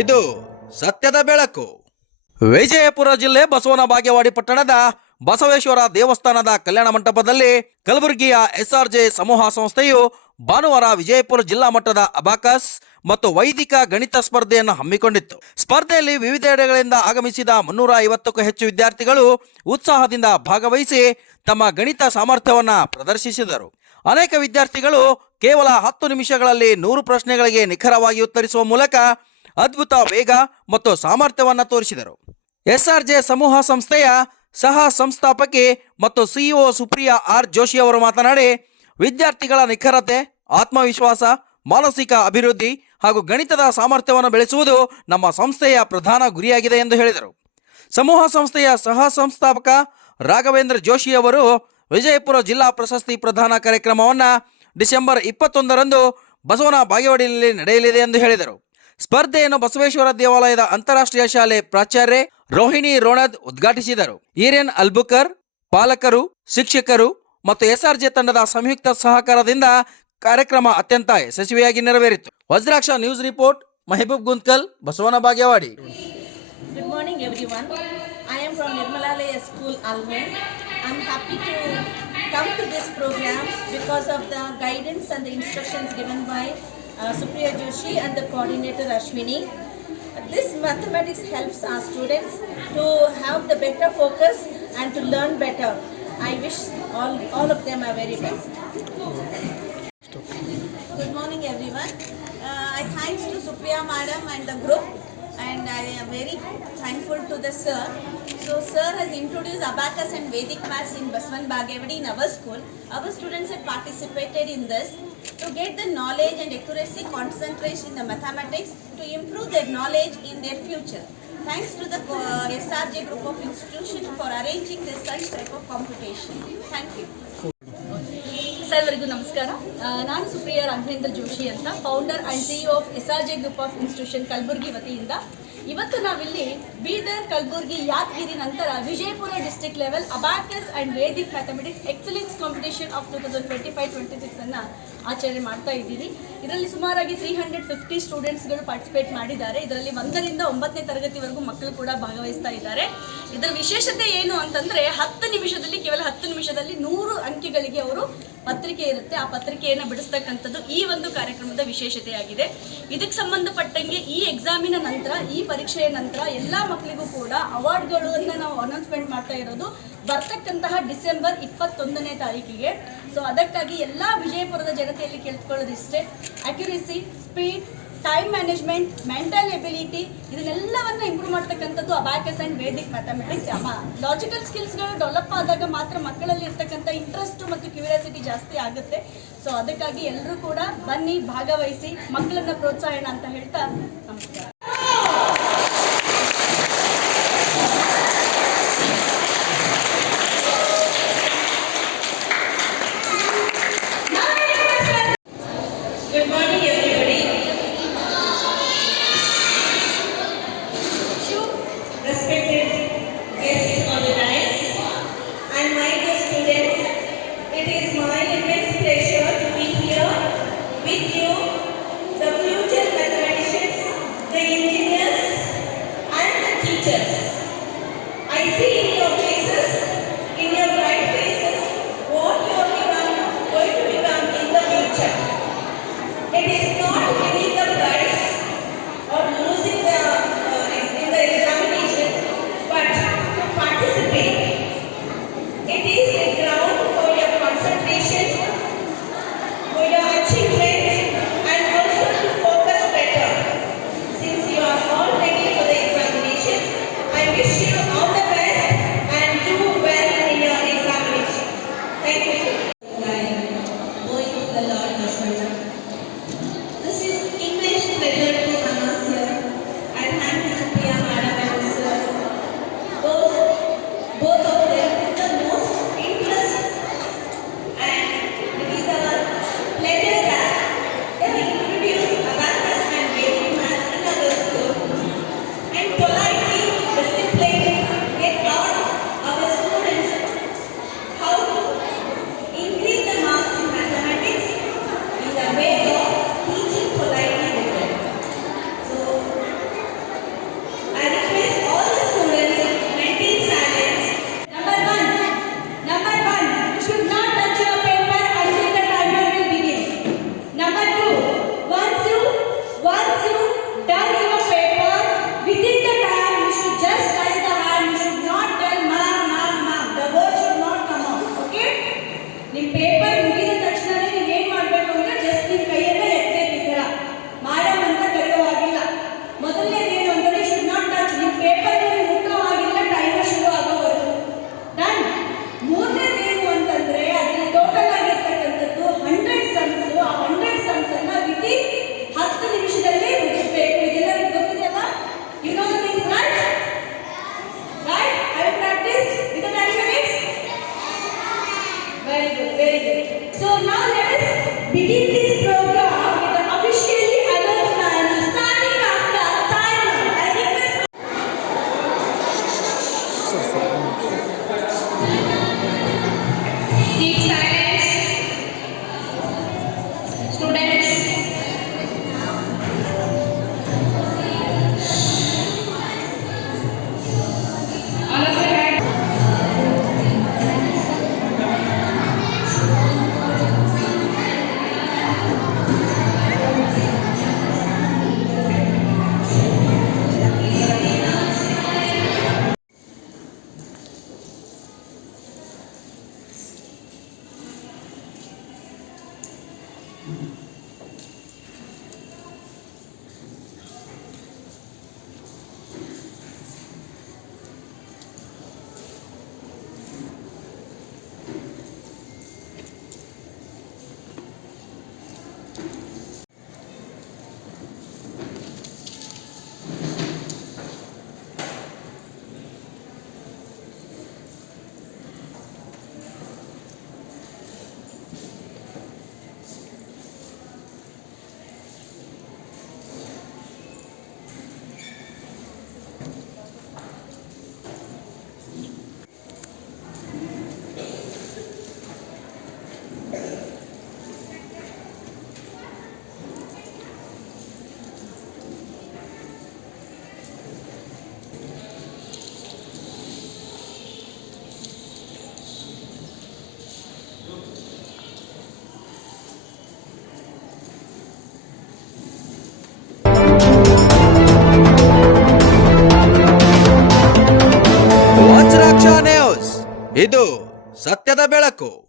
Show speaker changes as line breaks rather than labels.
ಇದು ಸತ್ಯದ ಬೆಳಕು. ವಿಜಯಪುರ ಜಿಲ್ಲೆ ಬಸವನ ಬಾಗೇವಾಡಿ ಪಟ್ಟಣದ ಬಸವೇಶ್ವರ ದೇವಸ್ಥಾನದ ಕಲ್ಯಾಣ ಮಂಟಪದಲ್ಲಿ ಕಲಬುರಗಿಯ ಎಸ್ಆರ್ಜೆ ಸಮೂಹ ಸಂಸ್ಥೆಯು ಭಾನುವಾರ ವಿಜಯಪುರ ಜಿಲ್ಲಾ ಮಟ್ಟದ ಅಬಾಕಸ್ ಮತ್ತು ವೈದಿಕ ಗಣಿತ ಸ್ಪರ್ಧೆಯನ್ನು ಹಮ್ಮಿಕೊಂಡಿತ್ತು. ಸ್ಪರ್ಧೆಯಲ್ಲಿ ವಿವಿಧೆಡೆಗಳಿಂದ ಆಗಮಿಸಿದ ಮುನ್ನೂರ ಐವತ್ತಕ್ಕೂ ಹೆಚ್ಚು ವಿದ್ಯಾರ್ಥಿಗಳು ಉತ್ಸಾಹದಿಂದ ಭಾಗವಹಿಸಿ ತಮ್ಮ ಗಣಿತ ಸಾಮರ್ಥ್ಯವನ್ನು ಪ್ರದರ್ಶಿಸಿದರು. ಅನೇಕ ವಿದ್ಯಾರ್ಥಿಗಳು ಕೇವಲ ಹತ್ತು ನಿಮಿಷಗಳಲ್ಲಿ ನೂರು ಪ್ರಶ್ನೆಗಳಿಗೆ ನಿಖರವಾಗಿ ಉತ್ತರಿಸುವ ಮೂಲಕ ಅದ್ಭುತ ವೇಗ ಮತ್ತು ಸಾಮರ್ಥ್ಯವನ್ನು ತೋರಿಸಿದರು. ಎಸ್ಆರ್ಜೆ ಸಮೂಹ ಸಂಸ್ಥೆಯ ಸಹ ಸಂಸ್ಥಾಪಕಿ ಮತ್ತು ಸಿಇಒ ಸುಪ್ರಿಯಾ ಆರ್ ಜೋಶಿ ಅವರು ಮಾತನಾಡಿ, ವಿದ್ಯಾರ್ಥಿಗಳ ನಿಖರತೆ, ಆತ್ಮವಿಶ್ವಾಸ, ಮಾನಸಿಕ ಅಭಿವೃದ್ಧಿ ಹಾಗೂ ಗಣಿತದ ಸಾಮರ್ಥ್ಯವನ್ನು ಬೆಳೆಸುವುದು ನಮ್ಮ ಸಂಸ್ಥೆಯ ಪ್ರಧಾನ ಗುರಿಯಾಗಿದೆ ಎಂದು ಹೇಳಿದರು. ಸಮೂಹ ಸಂಸ್ಥೆಯ ಸಹ ಸಂಸ್ಥಾಪಕ ರಾಘವೇಂದ್ರ ಜೋಶಿ ಅವರು ವಿಜಯಪುರ ಜಿಲ್ಲಾ ಪ್ರಶಸ್ತಿ ಪ್ರದಾನ ಕಾರ್ಯಕ್ರಮವನ್ನು ಡಿಸೆಂಬರ್ ಇಪ್ಪತ್ತೊಂದರಂದು ಬಸವನ ಬಾಗೇವಾಡಿಯಲ್ಲಿ ನಡೆಯಲಿದೆ ಎಂದು ಹೇಳಿದರು. ಸ್ಪರ್ಧೆಯನ್ನು ಬಸವೇಶ್ವರ ದೇವಾಲಯದ ಅಂತಾರಾಷ್ಟ್ರೀಯ ಶಾಲೆ ಪ್ರಾಚಾರ್ಯ ರೋಹಿಣಿ ರೋಣದ್ ಉದ್ಘಾಟಿಸಿದರು. ಈರೇನ್ ಅಲ್ಬುಕರ್ ಪಾಲಕರು ಶಿಕ್ಷಕರು ಮತ್ತು ಎಸ್ಆರ್ಜೆ ತಂಡದ ಸಂಯುಕ್ತ ಸಹಕಾರದಿಂದ ಕಾರ್ಯಕ್ರಮ ಅತ್ಯಂತ ಯಶಸ್ವಿಯಾಗಿ ನೆರವೇರಿತು. Vajraksha news report Mehboob Guntakal Basavana Bagewadi.
Good morning, I am from Nirmalalaya school I am happy to come to this programme because of the guidance and instructions given by uh, Supriya Joshi and the coordinator Ashwini. This mathematics helps our students to have the better focus and to learn better. I wish all, all of them are very best. Good morning, everyone. Uh, I thanks to Supriya Madam and the group, and I am very thankful to the sir. So, sir has introduced abacus and Vedic maths in Baswan Bagewadi in our school. Our students had participated in this to get the knowledge and accuracy concentration in the mathematics to improve their knowledge in their future. Thanks to the uh, SRJ group of institution for arranging this such type of competition. Thank you.
ಸರ್ವರಿಗೂ ನಮಸ್ಕಾರ. ನಾನು ಸುಪ್ರಿಯಾ ರಾಘವೇಂದ್ರ ಜೋಶಿ ಅಂತ founder and CEO of S R J group of institution Kalaburagi ವತಿಯಿಂದ. ಇವತ್ತು ನಾವಿಲ್ಲಿ ಬೀದರ್, ಕಲಬುರ್ಗಿ, ಯಾದಗಿರಿ ನಂತರ Vijayapura district level abacus and Vedic mathematics excellence competition of two thousand twenty five twenty six ಅನ್ನು ಆಚರಣೆ ಮಾಡ್ತಾ ಇದ್ದೀವಿ. ಇದರಲ್ಲಿ ಸುಮಾರಾಗಿ ತ್ರೀ ಹಂಡ್ರೆಡ್ ಫಿಫ್ಟಿ ಸ್ಟೂಡೆಂಟ್ಸ್ಗಳು ಪಾರ್ಟಿಸಿಪೇಟ್ ಮಾಡಿದ್ದಾರೆ. ಇದರಲ್ಲಿ ಒಂದರಿಂದ ಒಂಬತ್ತನೇ ತರಗತಿವರೆಗೂ ಮಕ್ಕಳು ಕೂಡ ಭಾಗವಹಿಸ್ತಾ ಇದ್ದಾರೆ. ಇದರ ವಿಶೇಷತೆ ಏನು ಅಂತಂದ್ರೆ ಹತ್ತು ನಿಮಿಷದಲ್ಲಿ, ಕೇವಲ ಹತ್ತು ನಿಮಿಷದಲ್ಲಿ ನೂರು ಅಂಕಿಗಳಿಗೆ ಅವರು ಪತ್ರಿಕೆ ಇರುತ್ತೆ. ಆ ಪತ್ರಿಕೆಯನ್ನು ಬಿಡಿಸ್ತಕ್ಕಂಥದ್ದು ಈ ಒಂದು ಕಾರ್ಯಕ್ರಮದ ವಿಶೇಷತೆಯಾಗಿದೆ. ಇದಕ್ಕೆ ಸಂಬಂಧಪಟ್ಟಂಗೆ ಈ ಎಕ್ಸಾಮಿನ ನಂತರ ಈ ಪರೀಕ್ಷೆಯ ನಂತರ ಎಲ್ಲ ಮಕ್ಕಳಿಗೂ ಕೂಡ ಅವಾರ್ಡ್ಗಳನ್ನು ನಾವು ಅನೌನ್ಸ್ಮೆಂಟ್ ಮಾಡ್ತಾ ಇರೋದು ಬರ್ತಕ್ಕಂತಹ ಡಿಸೆಂಬರ್ ಇಪ್ಪತ್ತೊಂದನೇ ತಾರೀಕಿಗೆ. ಸೊ ಅದಕ್ಕಾಗಿ ಎಲ್ಲ ವಿಜಯಪುರದ ಜನತೆಯಲ್ಲಿ ಕೇಳ್ಕೊಳ್ಳೋದಿಷ್ಟೇ accuracy speed time management mental ability ಇದನ್ನೆಲ್ಲವನ್ನ improve ಮಾಡ್ತಕ್ಕಂಥದ್ದು abacus and Vedic mathematics logical ಸ್ಕಿಲ್ಸ್ಗಳು develop ಆದಾಗ ಮಾತ್ರ ಮಕ್ಕಳಲ್ಲಿ ಇರ್ತಕ್ಕಂಥ ಇಂಟ್ರೆಸ್ಟ್ ಮತ್ತು ಕ್ಯೂರಿಯಾಸಿಟಿ ಜಾಸ್ತಿ ಆಗುತ್ತೆ. ಸೊ ಅದಕ್ಕಾಗಿ ಎಲ್ಲರೂ ಕೂಡ ಬನ್ನಿ, ಭಾಗವಹಿಸಿ, ಮಕ್ಕಳನ್ನ ಪ್ರೋತ್ಸಾಹಣ ಅಂತ ಹೇಳ್ತಾ ನಮಸ್ಕಾರ.
My immense pleasure to be here with you,
begin
Vajraksha ಇದು ಸತ್ಯದ ಬೆಳಕು.